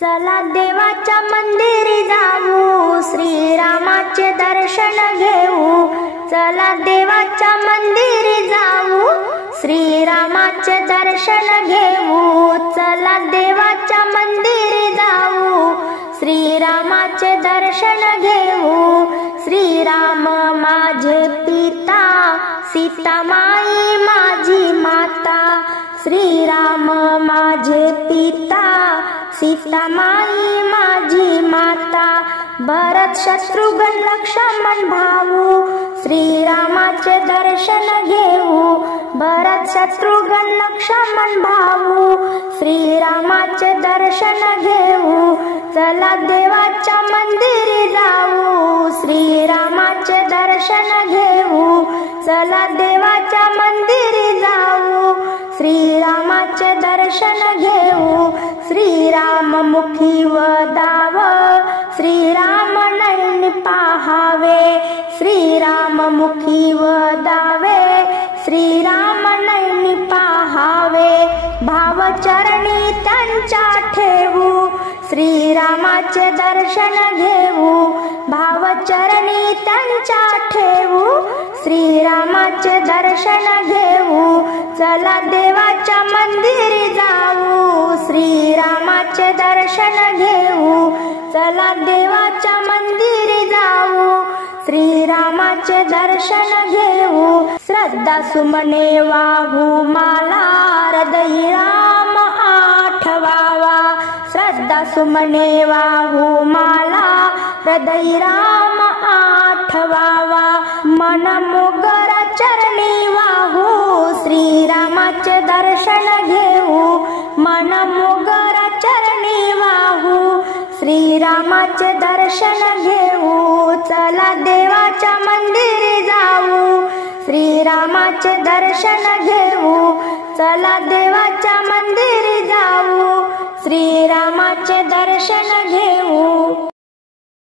चला देवाच्या मंदिरी जाऊ, श्रीरामाचे दर्शन घेऊ. चला देवाच्या मंदिरी जाऊ, श्रीरामाचे दर्शन घेऊ. चला देवाच्या मंदिरी जाऊ, श्रीरामाचे दर्शन घेऊ. श्रीराम माझे पिता, सीता माई माझी माता. श्रीराम माझे पिता, सीता माई माझी माता. भरत शत्रुघ्न लक्ष्मण भाऊ, श्रीरामाचे दर्शन घेऊ. भरत शत्रुघ्न लक्ष्मण भाऊ, श्रीरामाचे दर्शन घेऊ. चला देवाच्या मंदिरी जाऊ, श्रीरामाचे दर्शन घेऊ. चला देवाच्या मंदिरी जाऊ, श्रीरामाचे दर्शन घेऊ. श्रीराममुखी वदाव, श्रीराम नयन पाहावे. श्रीराममुखी वदावे, श्रीराम नयन पाहावे. भावचरणी त्यांच्या ठेवू, श्रीरामाचे दर्शन घेऊ. भावचरणी त्यांच्या ठेवू, श्रीरामाचे दर्शन घेऊ. चला देवाच्या मंदिरी जाऊ, श्रीरामाचे दर्शन घेऊ. चला देवाच्या मंदिरी जाऊ, श्रीरामाचे दर्शन घेऊ. श्रद्धा सुमने वाहू माला, हृदयी राम आठवावा. श्रद्धा सुमने वाहू माला, हृदयी राम आठवावा. मन मुगर चरणी वाहू, श्रीरामाचे दर्शन घेऊ. मन मुगर चरणी वाहू, श्रीरामाचे दर्शन घेऊ. चला देवाच्या मंदिरी जाऊ, श्रीरामाचे दर्शन घेऊ. चला देवाच्या मंदिरी जाऊ, श्रीरामाचे दर्शन घेऊ.